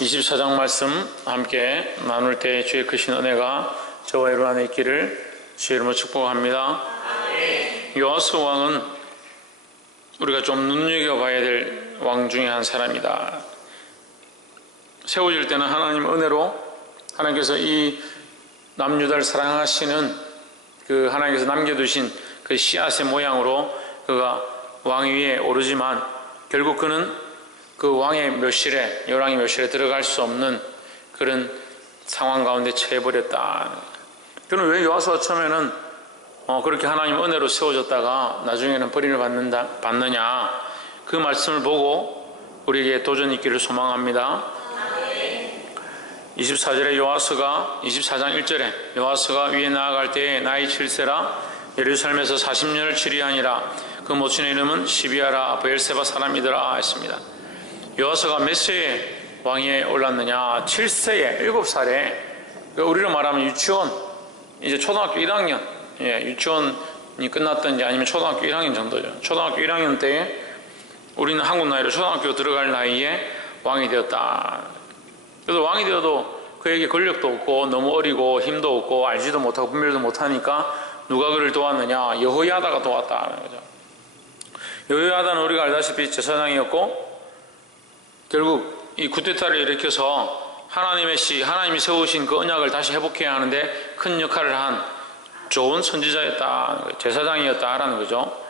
24장 말씀 함께 나눌 때 주의 크신 은혜가 저와 여러분 안에 있기를 주의 이름으로 축복합니다. 요아스 왕은 우리가 좀 눈여겨봐야 될 왕 중에 한 사람이다. 세워질 때는 하나님 은혜로 하나님께서 이 남유다를 사랑하시는 그 하나님께서 남겨두신 그 씨앗의 모양으로 그가 왕위에 오르지만 결국 그는 그 왕의 묘실에, 열왕의 묘실에 들어갈 수 없는 그런 상황 가운데 처해버렸다. 그는 왜 요아스가 처음에는 그렇게 하나님 은혜로 세워졌다가 나중에는 버림을 받느냐, 그 말씀을 보고 우리에게 도전이 있기를 소망합니다. 24절에 24장 1절에 요아스가 위에 나아갈 때에 나이 7세라 예루살렘에서 40년을 치리하니라. 그 모친의 이름은 시비아라 브엘세바 사람이더라 했습니다. 요아스가 몇 세에 왕위에 올랐느냐? 7세에 7살에 우리로 말하면 유치원, 이제 초등학교 1학년, 유치원이 끝났든지 아니면 초등학교 1학년 정도죠. 초등학교 1학년 때에 우리는 한국 나이로 초등학교 들어갈 나이에 왕이 되었다. 그래서 왕이 되어도 그에게 권력도 없고 너무 어리고 힘도 없고 알지도 못하고 분별도 못하니까 누가 그를 도왔느냐? 여호야다가 도왔다는 거죠. 여호야다는 우리가 알다시피 제사장이었고 결국 이 쿠데타를 일으켜서 하나님이 세우신 그 언약을 다시 회복해야 하는데 큰 역할을 한 좋은 선지자였다, 제사장이었다라는 거죠.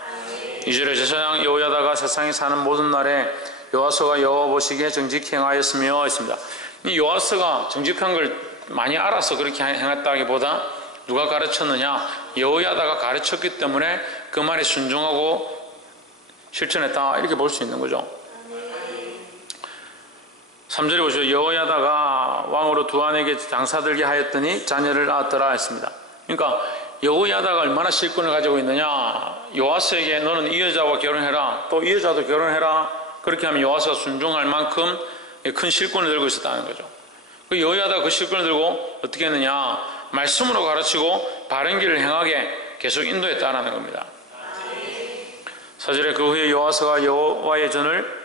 2절에 제사장 여호야다가 세상에 사는 모든 날에 요아스가 여호와 보시기에 정직히 행하였으며 했습니다. 이 요아스가 정직한 걸 많이 알아서 그렇게 행했다기보다 누가 가르쳤느냐? 여호야다가 가르쳤기 때문에 그 말에 순종하고 실천했다, 이렇게 볼 수 있는 거죠. 3절에 보시죠. 여호야다가 왕으로 두 아내에게 장사들게 하였더니 자녀를 낳았더라 했습니다. 그러니까 여호야다가 얼마나 실권을 가지고 있느냐? 요아스에게 너는 이 여자와 결혼해라, 또 이 여자도 결혼해라, 그렇게 하면 요아스가 순종할 만큼 큰 실권을 들고 있었다는 거죠. 그 여호야다가 그 실권을 들고 어떻게 했느냐? 말씀으로 가르치고 바른 길을 행하게 계속 인도했다는 겁니다. 4절에 그 후에 요아스가 여호와의 전을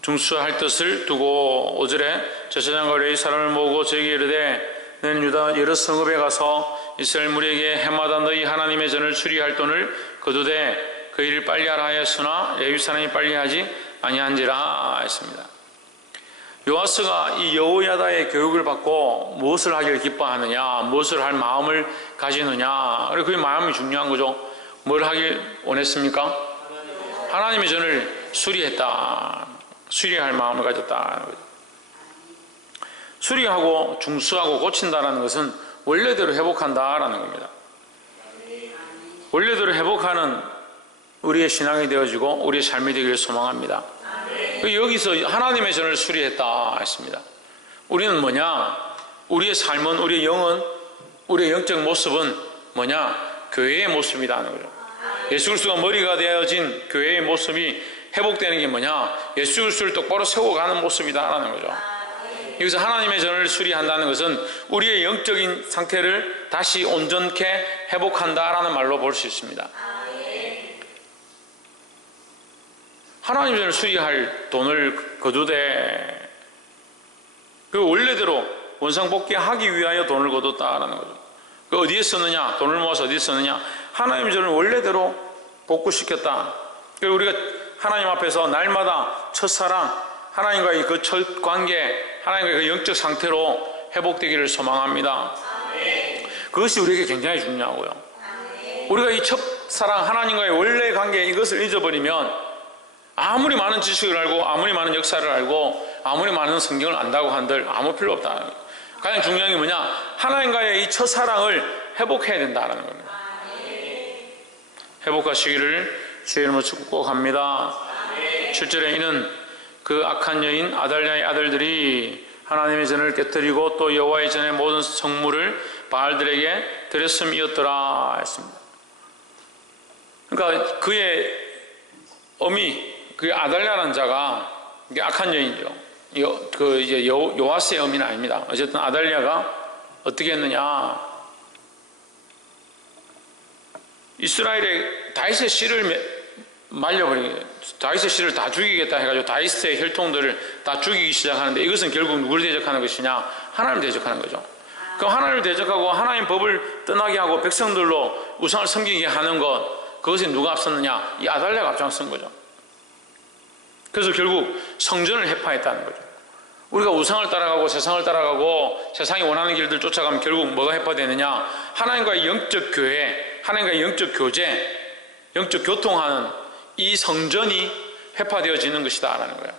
중수할 뜻을 두고 5절에 제사장과 레위 사람을 모으고 저에게 이르되 너는 유다 여러 성읍에 가서 이스라엘 무리에게 해마다 너희 하나님의 전을 수리할 돈을 거두되 그 일을 빨리 하라 하였으나 레위 사람이 빨리 하지 아니한지라 했습니다. 요아스가 이 여호야다의 교육을 받고 무엇을 하기를 기뻐하느냐, 무엇을 할 마음을 가지느냐, 그리고 그 마음이 중요한 거죠. 뭘 하길 원했습니까? 하나님의 전을 수리했다, 수리할 마음을 가졌다. 수리하고 중수하고 고친다는 것은 원래대로 회복한다라는 겁니다. 원래대로 회복하는 우리의 신앙이 되어지고 우리의 삶이 되기를 소망합니다. 여기서 하나님의 전을 수리했다 했습니다. 우리는 뭐냐? 우리의 삶은, 우리의 영은, 우리의 영적 모습은 뭐냐? 교회의 모습이라는 거죠. 예수 그리스도가 머리가 되어진 교회의 모습이 회복되는 게 뭐냐? 예수 그리스도를 똑바로 세워가는 모습이다라는 거죠. 여기서 하나님의 전을 수리한다는 것은 우리의 영적인 상태를 다시 온전케 회복한다라는 말로 볼 수 있습니다. 하나님의 전을 수리할 돈을 거두되 그 원래대로 원상복귀하기 위하여 돈을 거뒀다라는 거죠. 그 어디에 썼느냐? 돈을 모아서 어디에 썼느냐? 하나님의 전을 원래대로 복구시켰다. 그리고 우리가 하나님 앞에서 날마다 첫사랑, 하나님과의 그 첫 관계, 하나님과의 그 영적 상태로 회복되기를 소망합니다. 그것이 우리에게 굉장히 중요하고요. 우리가 이 첫사랑, 하나님과의 원래 관계, 이것을 잊어버리면 아무리 많은 지식을 알고 아무리 많은 역사를 알고 아무리 많은 성경을 안다고 한들 아무 필요 없다. 가장 중요한 게 뭐냐? 하나님과의 이 첫사랑을 회복해야 된다는 겁니다. 회복하시기를 주의 이름으로 축복합니다. 7절에 이는 그 악한 여인 아달랴의 아들들이 하나님의 전을 깨뜨리고 또 여호와의 전의 모든 성물을 바알들에게 드렸음이었더라 했습니다. 그러니까 그의 어미, 그 아달랴라는 자가 악한 여인이죠. 이제 요아스의 어미는 아닙니다. 어쨌든 아달랴가 어떻게 했느냐? 이스라엘의 다윗의 씨를 말려버리게 다윗의 씨를 다 죽이겠다 해가지고 다윗의 혈통들을 다 죽이기 시작하는데, 이것은 결국 누구를 대적하는 것이냐? 하나님을 대적하는 거죠. 그럼 하나님을 대적하고 하나님 법을 떠나게 하고 백성들로 우상을 섬기게 하는 것, 그것이 누가 앞섰느냐? 이 아달랴가 앞장선 거죠. 그래서 결국 성전을 해파했다는 거죠. 우리가 우상을 따라가고 세상을 따라가고 세상이 원하는 길들 쫓아가면 결국 뭐가 해파되느냐? 하나님과의 영적 교회, 하나님과의 영적 교제, 영적 교통하는 이 성전이 회파되어지는 것이다 라는 거예요.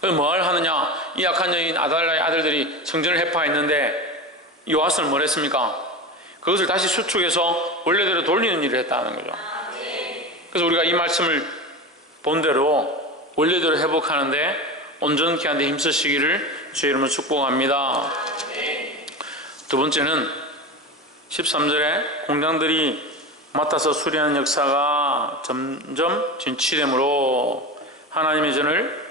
그래서 뭘 하느냐? 이 악한 여인 아달랴의 아들들이 성전을 회파했는데 요아스는 뭘 했습니까? 그것을 다시 수축해서 원래대로 돌리는 일을 했다는 거죠. 그래서 우리가 이 말씀을 본대로 원래대로 회복하는데 온전케 하는 데 힘쓰시기를 주의 이름으로 축복합니다. 두 번째는 13절에 공장들이 맡아서 수리하는 역사가 점점 진치되므로 하나님의 전을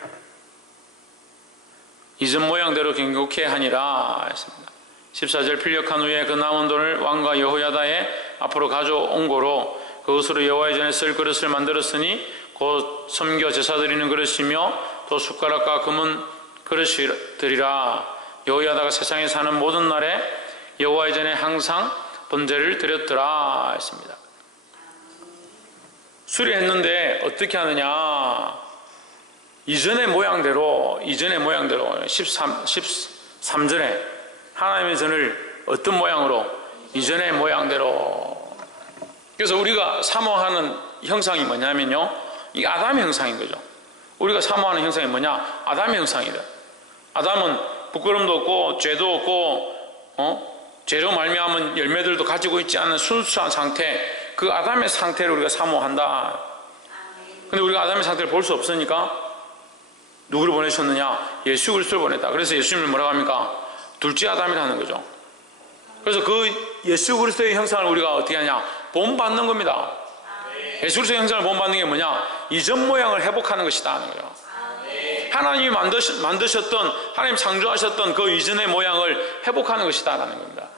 이전 모양대로 경고케 하니라 했습니다. 14절 필력한 후에 그 남은 돈을 왕과 여호야다의 앞으로 가져온 고로 그것으로 여호와의 전에 쓸 그릇을 만들었으니 곧 섬겨 제사 드리는 그릇이며 또 숟가락과 금은 그릇이더리라. 여호야다가 세상에 사는 모든 날에 여호와의 전에 항상 번제를 드렸더라 했습니다. 수리했는데 어떻게 하느냐? 이전의 모양대로 13절에 하나님의 전을 어떤 모양으로? 이전의 모양대로. 그래서 우리가 사모하는 형상이 뭐냐면요, 이 아담의 형상인 거죠. 우리가 사모하는 형상이 뭐냐? 아담의 형상이다. 아담은 부끄럼도 없고 죄도 없고 죄로 말미암은 열매들도 가지고 있지 않은 순수한 상태, 그 아담의 상태를 우리가 사모한다. 근데 우리가 아담의 상태를 볼 수 없으니까 누구를 보내셨느냐? 예수 그리스도를 보냈다. 그래서 예수님을 뭐라고 합니까? 둘째 아담이라는 거죠. 그래서 그 예수 그리스도의 형상을 우리가 어떻게 하냐? 본받는 겁니다. 예수 그리스도의 형상을 본받는 게 뭐냐? 이전 모양을 회복하는 것이다 하는 거죠. 하나님이 만드셨던, 하나님 창조하셨던 그 이전의 모양을 회복하는 것이다 라는 겁니다.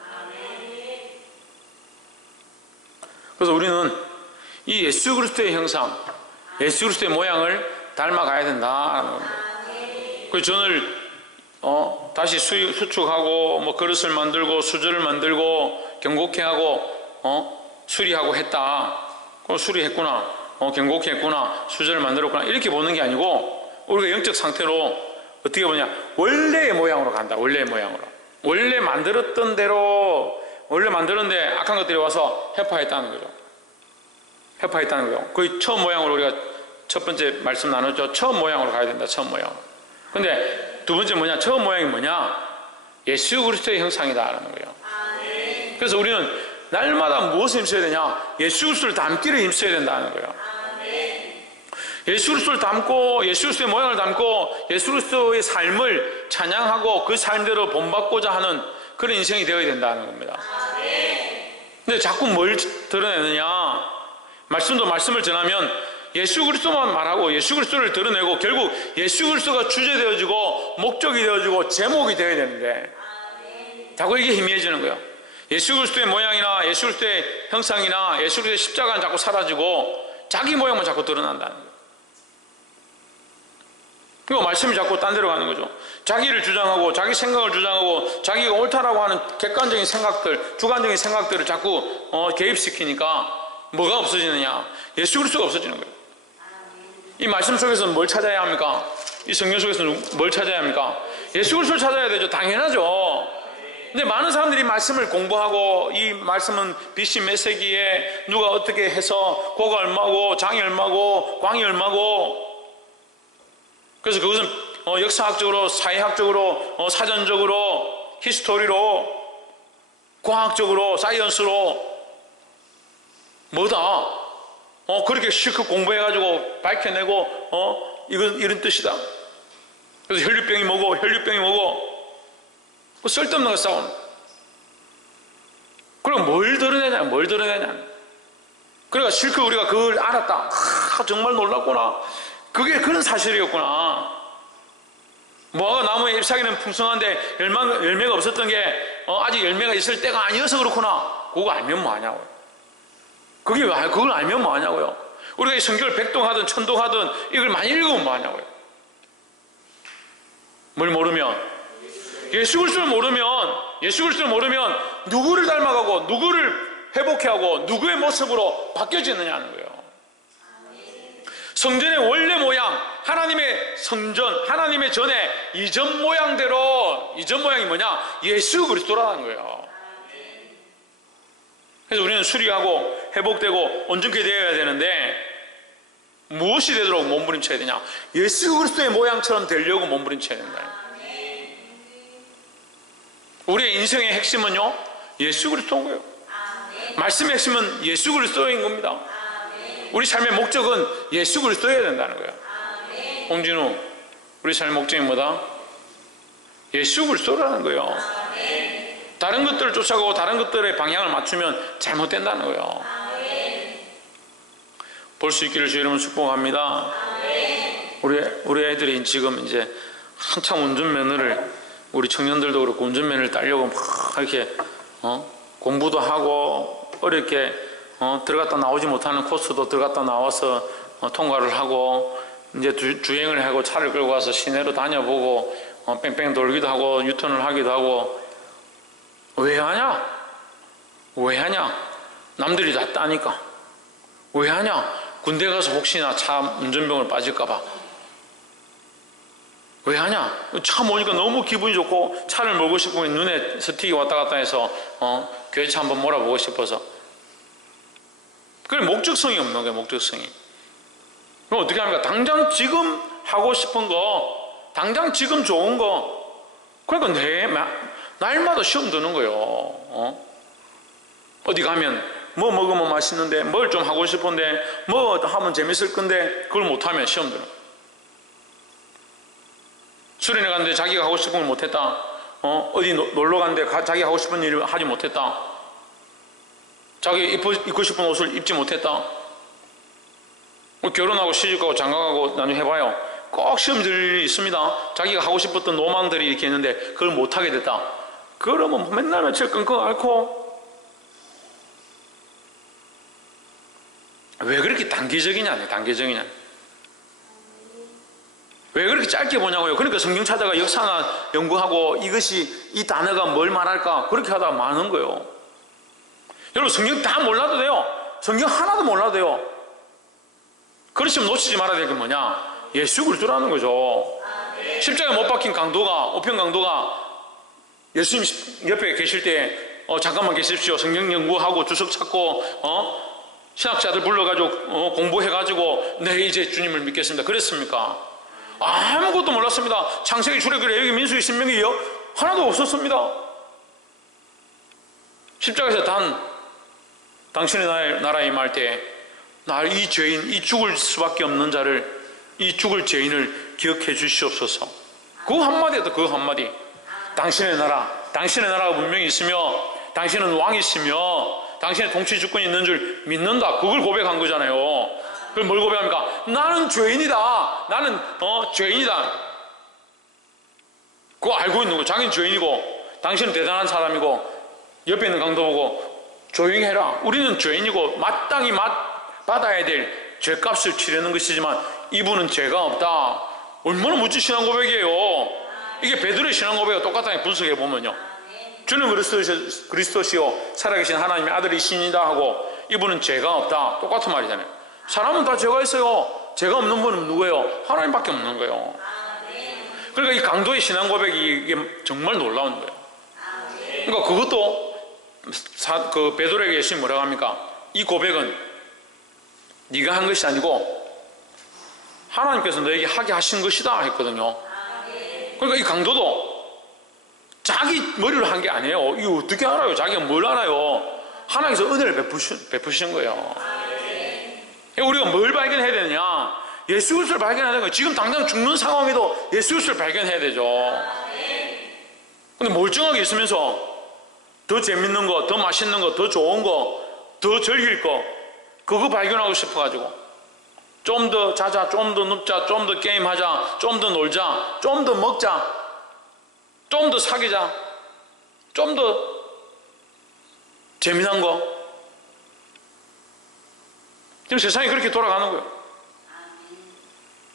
그래서 우리는 이 예수 그리스도의 형상, 예수 그리스도의 모양을 닮아가야 된다라는 겁니다. 그래서 전을 다시 수축하고 뭐 그릇을 만들고 수저를 만들고 경고케 하고 수리하고 했다. 그럼 수리했구나, 경고케 했구나, 수저를 만들었구나, 이렇게 보는 게 아니고 우리가 영적 상태로 어떻게 보냐? 원래의 모양으로 간다. 원래의 모양으로. 원래 만들었던 대로, 원래 만들었는데 악한 것들이 와서 회파했다는 거죠. 회파했다는 거죠. 거의 처음 모양으로 우리가 첫 번째 말씀 나눴죠. 처음 모양으로 가야 된다. 처음 모양으로. 근데 두 번째 뭐냐? 처음 모양이 뭐냐? 예수 그리스도의 형상이다라는 거예요. 그래서 우리는 날마다 무엇을 힘써야 되냐? 예수 그리스도를 닮기를 힘써야 된다는 거예요. 예수 그리스도를 닮고 예수 그리스도의 모양을 닮고 예수 그리스도의 삶을 찬양하고 그 삶대로 본받고자 하는 그런 인생이 되어야 된다는 겁니다. 근데 자꾸 뭘 드러내느냐? 말씀도 말씀을 전하면 예수 그리스도만 말하고 예수 그리스도를 드러내고 결국 예수 그리스도가 주제되어지고 목적이 되어지고 제목이 되어야 되는데 자꾸 이게 희미해지는 거예요. 예수 그리스도의 모양이나 예수 그리스도의 형상이나 예수 그리스도의 십자가는 자꾸 사라지고 자기 모양만 자꾸 드러난다는 거예요. 그리고 말씀이 자꾸 딴 데로 가는 거죠. 자기를 주장하고 자기 생각을 주장하고 자기가 옳다라고 하는 객관적인 생각들, 주관적인 생각들을 자꾸 개입시키니까 뭐가 없어지느냐? 예수 그리스도가 없어지는 거예요. 이 말씀 속에서는 뭘 찾아야 합니까? 이 성경 속에서는 뭘 찾아야 합니까? 예수 그리스도를 찾아야 되죠. 당연하죠. 근데 많은 사람들이 말씀을 공부하고 이 말씀은 BC 몇 세기에 누가 어떻게 해서 고가 얼마고 장이 얼마고 광이 얼마고, 그래서 그것은 역사학적으로, 사회학적으로, 사전적으로, 히스토리로, 과학적으로, 사이언스로 뭐다? 그렇게 실컷 공부해가지고 밝혀내고 이런 뜻이다. 그래서 혈류병이 뭐고 혈류병이 뭐고 쓸데없는 거 싸우는. 그럼 뭘 드러내냐? 뭘 드러내냐? 그러니까 실컷 우리가 그걸 알았다. 정말 놀랐구나. 그게 그런 사실이었구나. 무화과 나무의 잎사귀는 풍성한데 열매가 없었던 게 아직 열매가 있을 때가 아니어서 그렇구나. 그거 알면 뭐하냐고요. 그걸 알면 뭐하냐고요. 우리가 이 성경을 백동하든 천동하든 이걸 많이 읽으면 뭐하냐고요. 뭘 모르면, 예수 그리스도를 모르면 누구를 닮아가고 누구를 회복해하고 누구의 모습으로 바뀌어지느냐는 거예요. 성전의 원래 모양, 하나님의 성전, 하나님의 전에 이전 모양대로, 이전 모양이 뭐냐? 예수 그리스도라는 거예요. 그래서 우리는 수리하고 회복되고 온전케 되어야 되는데 무엇이 되도록 몸부림쳐야 되냐? 예수 그리스도의 모양처럼 되려고 몸부림쳐야 된다. 우리의 인생의 핵심은요, 예수 그리스도인 거예요. 말씀의 핵심은 예수 그리스도인 겁니다. 우리 삶의 목적은 예수 그리스도여야 된다는 거예요. 홍진우, 우리 삶의 목적이 뭐다? 예수 그리스도라는 거예요. 다른 것들을 쫓아가고 다른 것들의 방향을 맞추면 잘못된다는 거예요. 볼 수 있기를 주의 이름으로 축복합니다. 우리 애들이 지금 이제 한참 운전면허를, 우리 청년들도 그렇고 운전면허를 따려고 막 이렇게 공부도 하고 어렵게 들어갔다 나오지 못하는 코스도 들어갔다 나와서 통과를 하고 이제 주행을 하고 차를 끌고 와서 시내로 다녀보고 뺑뺑 돌기도 하고 유턴을 하기도 하고. 왜 하냐? 왜 하냐? 남들이 다 따니까. 왜 하냐? 군대 가서 혹시나 차 운전병을 빠질까봐. 왜 하냐? 차 모니까 너무 기분이 좋고 차를 몰고 싶으면 눈에 스틱이 왔다 갔다 해서 교회차 한번 몰아보고 싶어서. 그게 목적성이 없는 거예요. 목적성이. 그럼 어떻게 합니까? 당장 지금 하고 싶은 거, 당장 지금 좋은 거. 그러니까 날마다 시험 드는 거예요. 어디 가면 뭐 먹으면 맛있는데, 뭘 좀 하고 싶은데, 뭐 하면 재밌을 건데 그걸 못하면 시험 드는 거예요. 수련회 갔는데 자기가 하고 싶은 걸 못했다. 어디 놀러 갔는데 자기 하고 싶은 일을 하지 못했다. 자기 입고 싶은 옷을 입지 못했다. 결혼하고 시집가고 장가가고 나중에 해봐요. 꼭 시험 들 일이 있습니다. 자기가 하고 싶었던 로망들이 이렇게 있는데 그걸 못하게 됐다. 그러면 맨날 며칠 끙끙 앓고. 왜 그렇게 단기적이냐? 단기적이냐? 왜 그렇게 짧게 보냐고요? 그러니까 성경 찾아가 역사나 연구하고 이것이, 이 단어가 뭘 말할까? 그렇게 하다가 많은 거예요. 여러분, 성경 다 몰라도 돼요. 성경 하나도 몰라도 돼요. 그렇지만 놓치지 말아야 될 게 뭐냐? 예수 그리스도라는 거죠. 십자가에 못 박힌 강도가, 오평 강도가 예수님 옆에 계실 때 잠깐만 계십시오. 성경 연구하고 주석 찾고 신학자들 불러가지고 공부해가지고 네, 이제 주님을 믿겠습니다. 그랬습니까? 아무것도 몰랐습니다. 창세기, 출애굽기, 레위기, 민수기, 신명기요? 하나도 없었습니다. 십자가에서 당신의 나라에 임할 때 날, 이 죄인, 이 죽을 수밖에 없는 자를, 이 죽을 죄인을 기억해 주시옵소서. 그 한마디에도 그 한마디. 당신의 나라가 분명히 있으며 당신은 왕이시며 당신의 통치 주권이 있는 줄 믿는다. 그걸 고백한 거잖아요. 그걸 뭘 고백합니까? 나는 죄인이다. 나는 죄인이다. 그거 알고 있는 거예요. 자기는 죄인이고 당신은 대단한 사람이고 옆에 있는 강도 보고 조용히 해라. 우리는 죄인이고 마땅히 받아야 될 죄값을 치르는 것이지만 이분은 죄가 없다. 얼마나 멋진 신앙 고백이에요. 이게 베드로의 신앙 고백과 똑같다니 분석해 보면요. 주는 그리스도시요 살아계신 하나님의 아들이시니다 하고 이분은 죄가 없다. 똑같은 말이잖아요. 사람은 다 죄가 있어요. 죄가 없는 분은 누구예요? 하나님밖에 없는 거예요. 그러니까 이 강도의 신앙 고백이 이게 정말 놀라운 거예요. 그러니까 그것도 그 베드로에게 예수님이 뭐라고 합니까? 이 고백은 네가 한 것이 아니고 하나님께서 너에게 하게 하신 것이다 했거든요. 그러니까 이 강도도 자기 머리로 한 게 아니에요. 이거 어떻게 알아요? 자기가 뭘 알아요? 하나님께서 은혜를 베푸신 거예요. 우리가 뭘 발견해야 되느냐? 예수 그리스도를 발견해야 되는 거예요. 지금 당장 죽는 상황에도 예수 그리스도를 발견해야 되죠. 근데 멀쩡하게 있으면서 더 재밌는 거, 더 맛있는 거, 더 좋은 거, 더 즐길 거 그거 발견하고 싶어가지고 좀 더 자자, 좀 더 눕자, 좀 더 게임하자, 좀 더 놀자, 좀 더 먹자, 좀 더 사귀자, 좀 더 재미난 거. 지금 세상이 그렇게 돌아가는 거예요.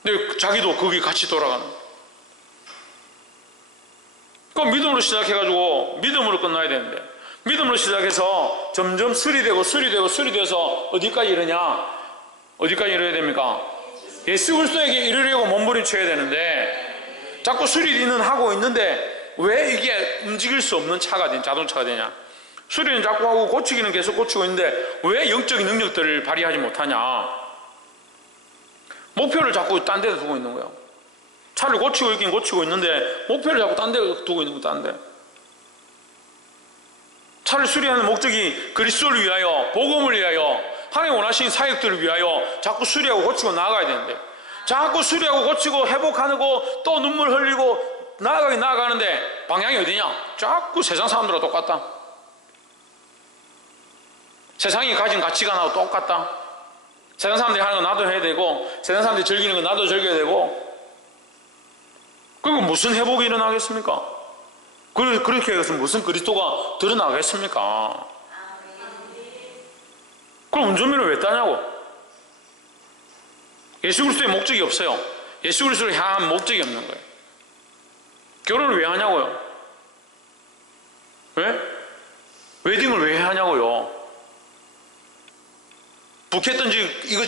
근데 자기도 거기 같이 돌아가는 거예요. 그럼 믿음으로 시작해가지고 믿음으로 끝나야 되는데, 믿음으로 시작해서 점점 수리돼서 어디까지 이르냐? 어디까지 이르야 됩니까? 예수 그리스도에게 이르려고 몸부림쳐야 되는데, 자꾸 수리는 하고 있는데 왜 이게 움직일 수 없는 차가 되냐, 자동차가 되냐? 수리는 자꾸 하고 고치기는 계속 고치고 있는데 왜 영적인 능력들을 발휘하지 못하냐? 목표를 자꾸 딴 데다 두고 있는 거예요. 차를 고치고 있긴 고치고 있는데 목표를 자꾸 딴 데 두고 있는 거, 딴 데. 차를 수리하는 목적이 그리스도를 위하여, 복음을 위하여, 하나님 원하시는 사역들을 위하여 자꾸 수리하고 고치고 나아가야 되는데, 자꾸 수리하고 고치고 회복하고 또 눈물 흘리고 나아가는데 방향이 어디냐? 자꾸 세상 사람들하고 똑같다. 세상이 가진 가치관하고 똑같다. 세상 사람들이 하는 거 나도 해야 되고, 세상 사람들이 즐기는 거 나도 즐겨야 되고, 그리고 무슨 회복이 일어나겠습니까? 그렇게 해서 무슨 그리스도가 드러나겠습니까? 그럼 운전면허를 왜 따냐고? 예수 그리스도의 목적이 없어요. 예수 그리스도를 향한 목적이 없는 거예요. 결혼을 왜 하냐고요? 왜? 웨딩을 왜 하냐고요? 부케 던지, 이거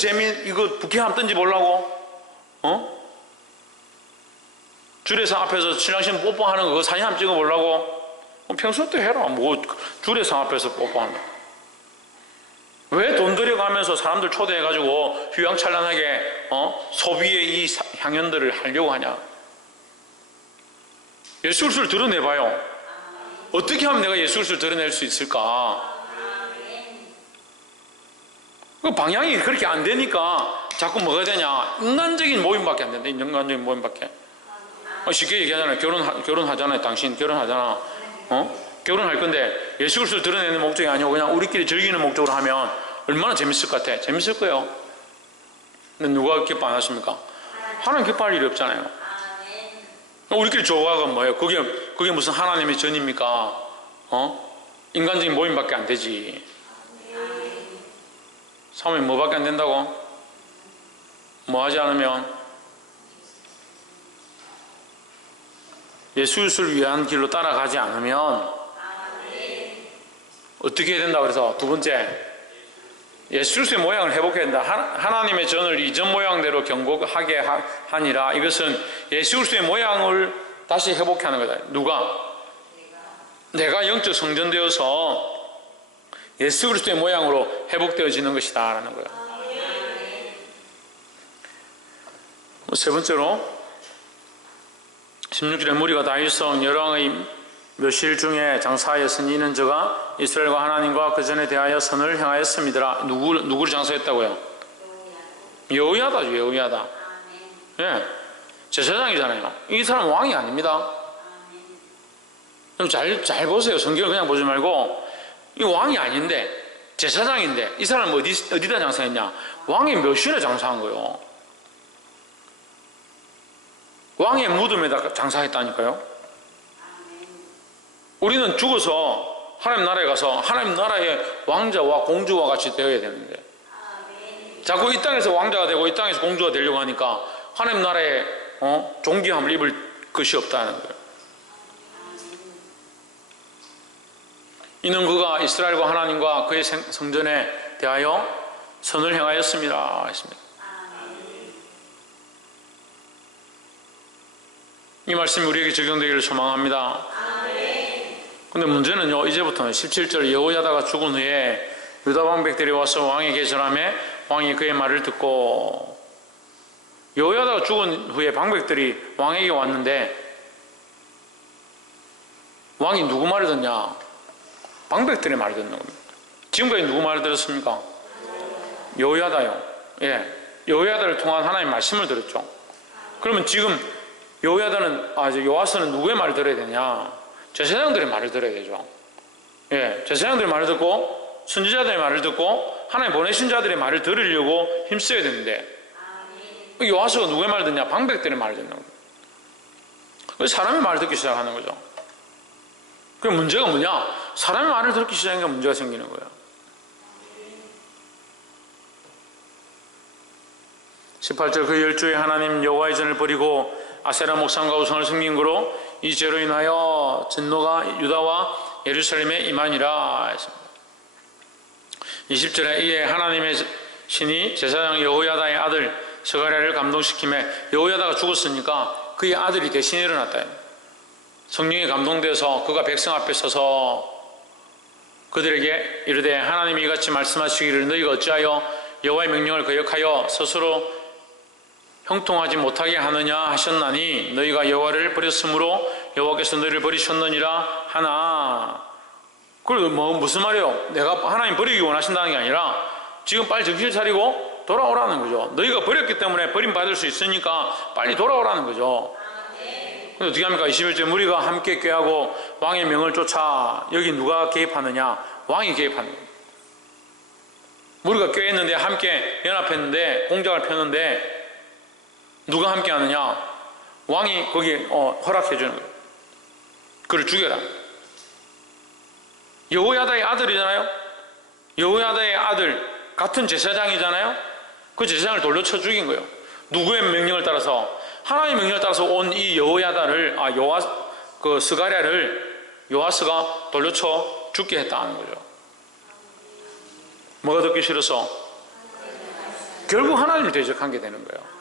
부케 한번 던지 보려고? 주례상 앞에서 신랑신 뽀뽀하는 거, 그거 사진 한번 찍어 보려고? 평소 때 해라. 뭐, 주례상 앞에서 뽀뽀하는 거. 왜 돈 들여가면서 사람들 초대해가지고 휘황찬란하게, 소비의 이 향연들을 하려고 하냐? 예수 그리스도를 드러내봐요. 어떻게 하면 내가 예수 그리스도를 드러낼 수 있을까? 그 방향이 그렇게 안 되니까 자꾸 뭐가 되냐? 인간적인 모임밖에 안 된다. 인간적인 모임밖에. 쉽게 얘기하잖아요. 결혼하잖아요. 당신 결혼하잖아. 결혼할 건데 예수 그리스도를 드러내는 목적이 아니고 그냥 우리끼리 즐기는 목적으로 하면 얼마나 재밌을 것 같아? 재밌을 거예요. 근데 누가 기뻐 안 하십니까? 하나님 기뻐할 일이 없잖아요. 우리끼리 좋아가 뭐예요? 그게 무슨 하나님의 전입니까? 인간적인 모임밖에 안 되지. 사모님 뭐밖에 안 된다고? 뭐 하지 않으면? 예수 그리스도를 위한 길로 따라가지 않으면 어떻게 해야 된다 그래서 두 번째, 예수 그리스도의 모양을 회복해야 된다. 하나님의 전을 이전 모양대로 경고하게 하니라. 이것은 예수 그리스도의 모양을 다시 회복해 하는 거다. 누가? 내가 영적 성전되어서 예수 그리스도의 모양으로 회복되어지는 것이다 라는 거예요. 세 번째로 16절에 무리가 다윗성 여러왕의 묘실 중에 장사하였으니 이는 저가 이스라엘과 하나님과 그 전에 대하여 선을 행하였습니다. 누구를 장사했다고요? 여호야다죠. 여호야다. 예, 제사장이잖아요. 이 사람 왕이 아닙니다. 그럼 잘 보세요. 성경을 그냥 보지 말고, 이 왕이 아닌데 제사장인데 이 사람은 어디다 장사했냐? 왕의 묘실에 장사한 거예요. 왕의 무덤에다 장사했다니까요. 우리는 죽어서 하나님 나라에 가서 하나님 나라의 왕자와 공주와 같이 되어야 되는데 자꾸 이 땅에서 왕자가 되고 이 땅에서 공주가 되려고 하니까 하나님 나라의 존귀함을 입을 것이 없다는 거예요. 이는 그가 이스라엘과 하나님과 그의 성전에 대하여 선을 행하였습니다 했습니다. 이 말씀이 우리에게 적용되기를 소망합니다. 근데 문제는요, 이제부터는 17절 여호야다가 죽은 후에 유다 방백들이 와서 왕에게 절하매 왕이 그의 말을 듣고. 여호야다가 죽은 후에 방백들이 왕에게 왔는데 왕이 누구 말을 듣냐? 방백들의 말을 듣는 겁니다. 지금까지 누구 말을 들었습니까? 여호야다요. 예, 여호야다를 통한 하나님의 말씀을 들었죠. 그러면 지금 요아스는 누구의 말을 들어야 되냐? 제사장들의 말을 들어야 되죠. 예, 제사장들의 말을 듣고 선지자들의 말을 듣고 하나님 보내신 자들의 말을 들으려고 힘써야 되는데 요아스가 누구의 말을 듣냐? 방백들의 말을 듣는 겁니다. 그래서 사람의 말을 듣기 시작하는 거죠. 그 문제가 뭐냐? 사람의 말을 듣기 시작하니까 문제가 생기는 거예요. 18절 그 열조의 하나님 여호와의 전을 버리고 아세라 목상과 우상을 섬긴 거로 이 죄로 인하여 진노가 유다와 예루살렘에 임하니라 했습니다. 20절에 이에 하나님의 신이 제사장 여호야다의 아들 스가랴를 감동시키며 여호야다가 죽었으니까 그의 아들이 대신에 일어났다. 성령이 감동돼서 그가 백성 앞에 서서 그들에게 이르되 하나님이 이같이 말씀하시기를 너희가 어찌하여 여호와의 명령을 거역하여 스스로 형통하지 못하게 하느냐 하셨나니 너희가 여호와를 버렸으므로 여호와께서 너희를 버리셨느니라 하나. 그리고 무슨 말이에요? 내가 하나님 버리기 원하신다는 게 아니라 지금 빨리 정신 차리고 돌아오라는 거죠. 너희가 버렸기 때문에 버림받을 수 있으니까 빨리 돌아오라는 거죠. 근데 어떻게 합니까? 21절 무리가 함께 꾀하고 왕의 명을 쫓아. 여기 누가 개입하느냐? 왕이 개입하는 거예요. 무리가 꾀했는데 함께 연합했는데 공작을 폈는데 누가 함께 하느냐? 왕이 거기에 허락해 주는 거예요. 그를 죽여라. 여호야다의 아들이잖아요. 여호야다의 아들 같은 제사장이잖아요. 그 제사장을 돌려쳐 죽인 거예요. 누구의 명령을 따라서? 하나님의 명령을 따라서 온 이 여호야다를 스가랴를 요아스가 돌려쳐 죽게 했다는 거죠. 뭐가 듣기 싫어서? 결국 하나님을 대적한 게 되는 거예요.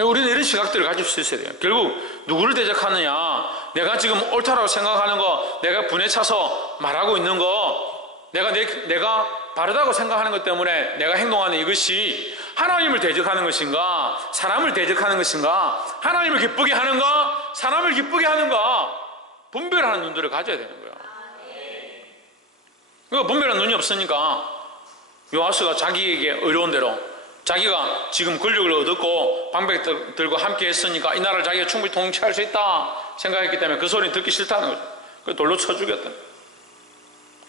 우리는 이런 시각들을 가질 수 있어야 돼요. 결국 누구를 대적하느냐? 내가 지금 옳다라고 생각하는 거, 내가 분에 차서 말하고 있는 거, 내가 바르다고 생각하는 것 때문에 내가 행동하는 이것이 하나님을 대적하는 것인가? 사람을 대적하는 것인가? 하나님을 기쁘게 하는가? 사람을 기쁘게 하는가? 분별하는 눈들을 가져야 되는 거예요. 그러니까 분별하는 눈이 없으니까 요아스가 자기에게 어려운 대로 자기가 지금 권력을 얻었고 방백 들고 함께 했으니까 이 나라를 자기가 충분히 통치할 수 있다 생각했기 때문에 그 소리는 듣기 싫다는 거죠. 그래서 돌로 쳐 죽였다.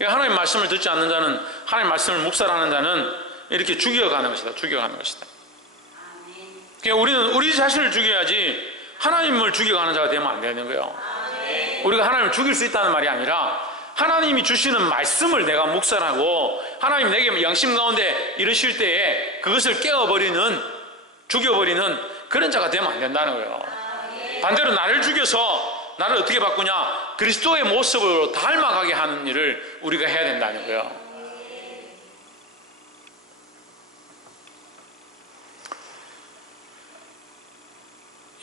하나님 말씀을 듣지 않는 자는, 하나님 말씀을 묵살하는 자는 이렇게 죽여가는 것이다. 죽여가는 것이다. 그러니까 우리는 우리 자신을 죽여야지 하나님을 죽여가는 자가 되면 안 되는 거예요. 우리가 하나님을 죽일 수 있다는 말이 아니라 하나님이 주시는 말씀을 내가 묵살하고 하나님 내게 양심 가운데 이르실 때에 그것을 깨어버리는, 죽여버리는 그런 자가 되면 안 된다는 거예요. 반대로 나를 죽여서 나를 어떻게 바꾸냐? 그리스도의 모습으로 닮아가게 하는 일을 우리가 해야 된다는 거예요.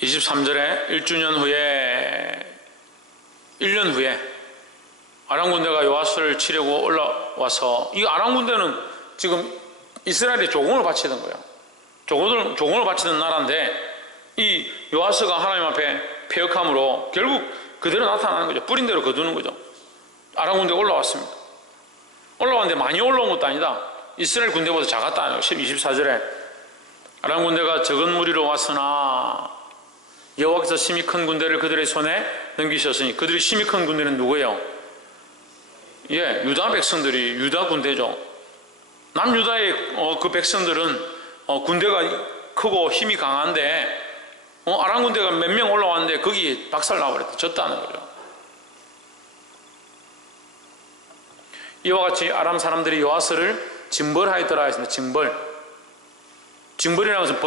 (23절에) 1주년 후에 1년 후에 아람 군대가 요아스를 치려고 올라와서, 이 아람 군대는 지금 이스라엘에 조공을 바치던 거예요. 조공을 바치던 나라인데 이 요아스가 하나님 앞에 패역함으로 결국 그대로 나타나는 거죠. 뿌린 대로 거두는 거죠. 아람 군대가 올라왔습니다. 올라왔는데 많이 올라온 것도 아니다. 이스라엘 군대보다 작았다. 24절에 아람 군대가 적은 무리로 왔으나 여호와께서 심히 큰 군대를 그들의 손에 넘기셨으니, 그들이 심히 큰 군대는 누구예요? 유다 백성들이, 유다 군대죠. 남유다의 그 백성들은 군대가 크고 힘이 강한데 아람 군대가 몇 명 올라왔는데 거기 박살 나버렸다. 졌다는 거죠. 이와 같이 아람 사람들이 요아스를 징벌하였더라 했습니다. 징벌이라는 것은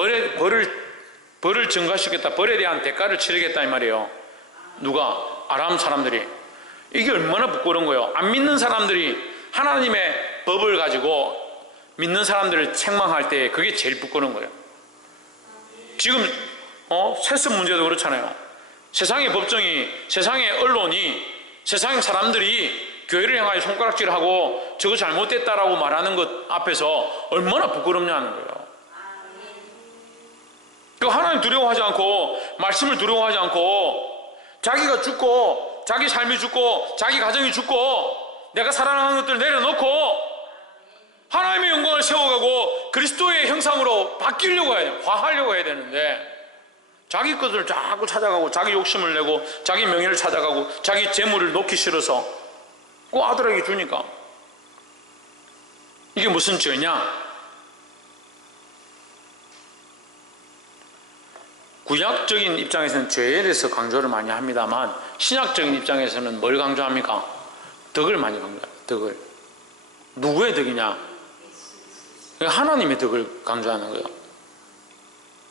벌을 증가시켰다, 벌에 대한 대가를 치르겠다 이 말이에요. 누가? 아람 사람들이. 이게 얼마나 부끄러운 거예요. 안 믿는 사람들이 하나님의 법을 가지고 믿는 사람들을 책망할 때 그게 제일 부끄러운 거예요. 지금 세습 문제도 그렇잖아요. 세상의 법정이, 세상의 언론이, 세상의 사람들이 교회를 향하여 손가락질하고 저거 잘못됐다라고 말하는 것 앞에서 얼마나 부끄럽냐는 거예요. 하나님 두려워하지 않고 말씀을 두려워하지 않고 자기가 죽고 자기 삶이 죽고 자기 가정이 죽고 내가 사랑하는 것들을 내려놓고 하나님의 영광을 세워가고 그리스도의 형상으로 바뀌려고 해야 돼요. 화하려고 해야 되는데 자기 것을 자꾸 찾아가고 자기 욕심을 내고 자기 명예를 찾아가고 자기 재물을 놓기 싫어서 그 아들에게 주니까 이게 무슨 죄냐? 구약적인 입장에서는 죄에 대해서 강조를 많이 합니다만 신약적인 입장에서는 뭘 강조합니까? 덕을 많이 강조합니다. 덕을. 누구의 덕이냐? 하나님의 덕을 강조하는 거예요.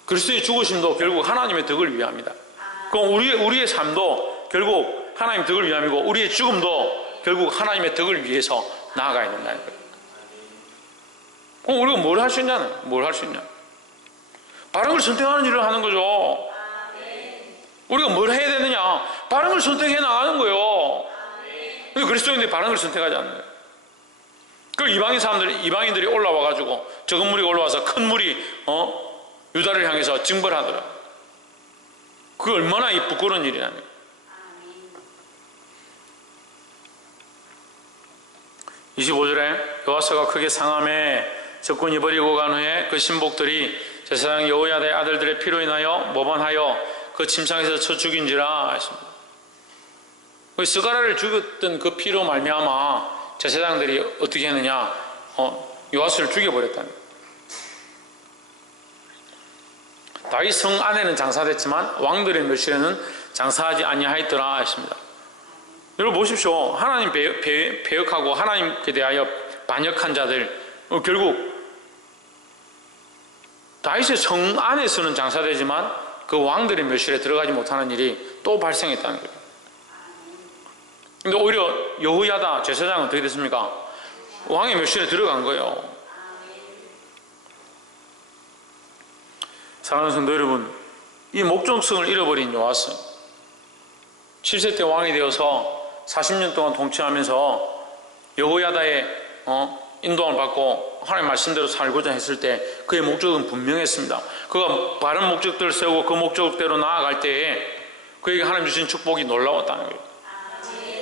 그리스도의 죽으심도 결국 하나님의 덕을 위함이다. 그럼 우리의 삶도 결국 하나님의 덕을 위함이고, 우리의 죽음도 결국 하나님의 덕을 위해서 나아가야 된다는 거예요. 그럼 우리가 뭘 할 수 있냐는, 뭘 할 수 있냐? 바른 걸 선택하는 일을 하는 거죠. 우리가 뭘 해야 되느냐? 바른 걸 선택해 나가는 거예요. 근데 그리스도인들이 바른 걸 선택하지 않는 거예요. 그 이방인들이 올라와가지고, 적은 무리가 올라와서 큰 무리, 유다를 향해서 징벌하더라. 그게 얼마나 이 부끄러운 일이냐면. 25절에 여호와서가 크게 상함에 적군이 버리고 간 후에 그 신복들이 제사장 여호야다의 아들들의 피로 인하여 모반하여 그 침상에서 쳐 죽인지라 했습니다. 그 스가랴를 죽였던 그 피로 말미암아 제사장들이 어떻게 했느냐, 요아스를 죽여버렸다는 거예요. 다윗 성 안에는 장사됐지만 왕들의 묘실에는 장사하지 아니하였더라 했습니다. 여러분 보십시오. 하나님 배역하고 하나님께 대하여 반역한 자들, 결국 다윗의 성 안에서는 장사되지만 그 왕들의 묘실에 들어가지 못하는 일이 또 발생했다는 거예요. 근데 오히려 여호야다 제사장은 어떻게 됐습니까? 왕의 묘실에 들어간 거예요. 사랑하는 성도 여러분, 이 목적성을 잃어버린 요아스, 7세 때 왕이 되어서 40년 동안 통치하면서 여호야다의 인도함을 받고 하나님의 말씀대로 살고자 했을 때 그의 목적은 분명했습니다. 그가 바른 목적들을 세우고 그 목적대로 나아갈 때에 그에게 하나님 주신 축복이 놀라웠다는 거예요.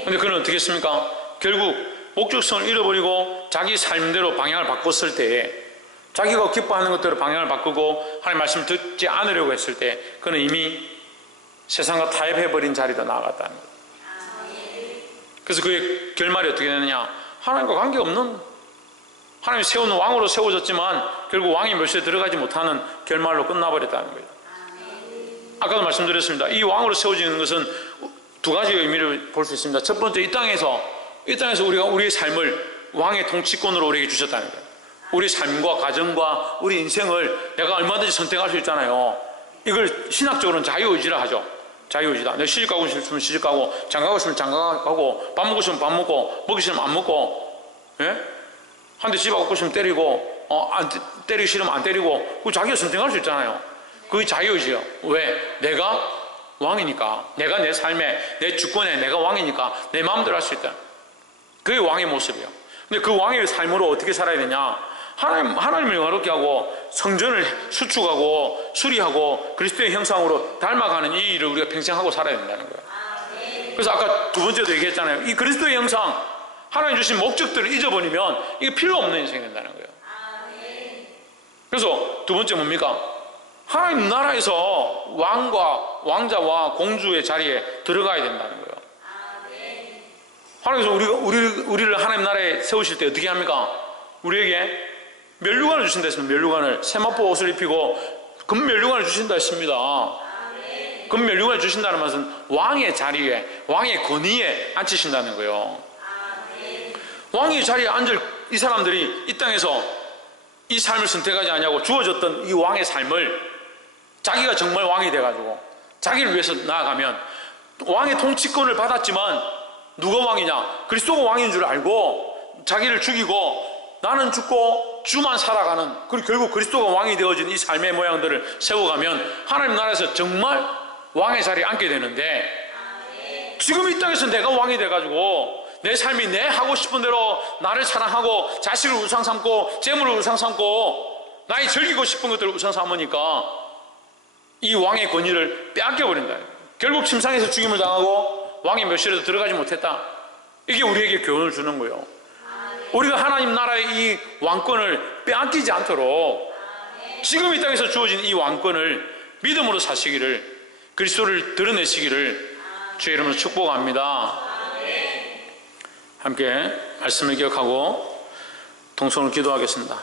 근데 그는 어떻게 했습니까? 결국 목적성을 잃어버리고 자기 삶대로 방향을 바꿨을 때에, 자기가 기뻐하는 것대로 방향을 바꾸고 하나님 말씀을 듣지 않으려고 했을 때 그는 이미 세상과 타협해버린 자리로 나아갔다는 거예요. 그래서 그의 결말이 어떻게 되느냐, 하나님과 관계없는, 하나님이 세우는 왕으로 세워졌지만 결국 왕의 묘실에 들어가지 못하는 결말로 끝나버렸다는 거예요. 아까도 말씀드렸습니다. 이 왕으로 세워지는 것은 두 가지 의미를 볼 수 있습니다. 첫 번째, 이 땅에서 우리가 우리의 삶을 왕의 통치권으로 우리에게 주셨다는 거예요. 우리 삶과 가정과 우리 인생을 내가 얼마든지 선택할 수 있잖아요. 이걸 신학적으로는 자유의지라 하죠. 자유의지다. 내가 시집 가고 싶으면 시집 가고, 장가 가고 싶으면 장가 가고, 밥 먹고 싶으면 밥 먹고, 먹기 싫으면 안 먹고, 예? 한 대 집어갖고 싶으면 때리고, 때리기 싫으면 안 때리고, 그 자기가 선택할 수 있잖아요. 그게 자유의지예요. 왜? 내가 왕이니까. 내가 내 삶에, 내 주권에 내가 왕이니까 내 마음대로 할 수 있다. 그게 왕의 모습이에요. 근데 그 왕의 삶으로 어떻게 살아야 되냐? 하나님을 영화롭게 하고 성전을 수축하고 수리하고 그리스도의 형상으로 닮아가는 이 일을 우리가 평생 하고 살아야 된다는 거예요. 그래서 아까 두 번째도 얘기했잖아요. 이 그리스도의 형상, 하나님 주신 목적들을 잊어버리면 이게 필요 없는 인생이 된다는 거예요. 그래서 두 번째 뭡니까? 하나님 나라에서 왕자와 공주의 자리에 들어가야 된다는 거예요. 하나님께서 우리를 하나님 나라에 세우실 때 어떻게 합니까? 우리에게 면류관을 주신다 했습니다. 면류관을, 세마포 옷을 입히고 금면류관을 주신다 했습니다. 금면류관을 주신다는 것은 왕의 자리에, 왕의 권위에 앉히신다는 거예요. 왕의 자리에 앉을 이 사람들이 이 땅에서 이 삶을 선택하지 않냐고 주어졌던 이 왕의 삶을 자기가 정말 왕이 돼가지고 자기를 위해서 나아가면, 왕의 통치권을 받았지만 누가 왕이냐? 그리스도가 왕인 줄 알고 자기를 죽이고 나는 죽고 주만 살아가는, 그리고 결국 그리스도가 왕이 되어진 이 삶의 모양들을 세워가면 하나님 나라에서 정말 왕의 자리에 앉게 되는데, 지금 이 땅에서 내가 왕이 돼가지고 내 삶이 내 하고 싶은 대로 나를 사랑하고 자식을 우상 삼고 재물을 우상 삼고 나의 즐기고 싶은 것들을 우상 삼으니까 이 왕의 권위를 빼앗겨 버린다. 결국 침상에서 죽임을 당하고 왕의 묘실에도 들어가지 못했다. 이게 우리에게 교훈을 주는 거예요. 우리가 하나님 나라의 이 왕권을 빼앗기지 않도록 지금 이 땅에서 주어진 이 왕권을 믿음으로 사시기를, 그리스도를 드러내시기를 주의 이름으로 축복합니다. 함께 말씀을 기억하고 동성을 기도하겠습니다.